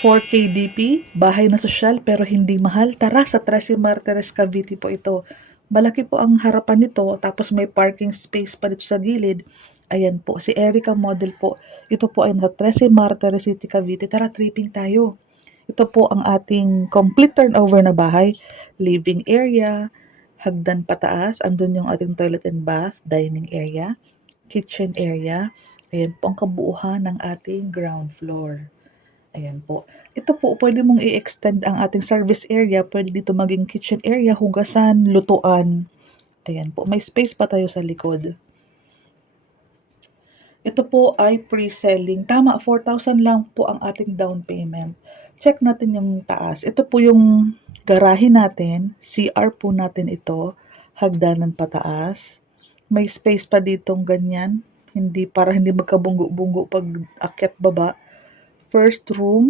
4KDP, bahay na sosyal pero hindi mahal. Tara, sa 13 Martires, Cavite po ito. Malaki po ang harapan nito, tapos may parking space pa dito sa gilid. Ayan po, si Erica Model po. Ito po ay nasa 13 Martires City, Cavite. Tara, tripping tayo. Ito po ang ating complete turnover na bahay. Living area, hagdan pataas, andun yung ating toilet and bath, dining area, kitchen area. Ayan po ang kabuuhan ng ating ground floor. Ayan po. Ito po, pwede mong i-extend ang ating service area. Pwede dito maging kitchen area, hugasan, lutuan. Ayan po. May space pa tayo sa likod. Ito po ay pre-selling. Tama, 4,000 lang po ang ating down payment. Check natin yung taas. Ito po yung garahe natin. CR po natin ito. Hagdanan pataas. May space pa ditong ganyan. Para hindi magkabunggo-bunggo pag akyat baba. First room.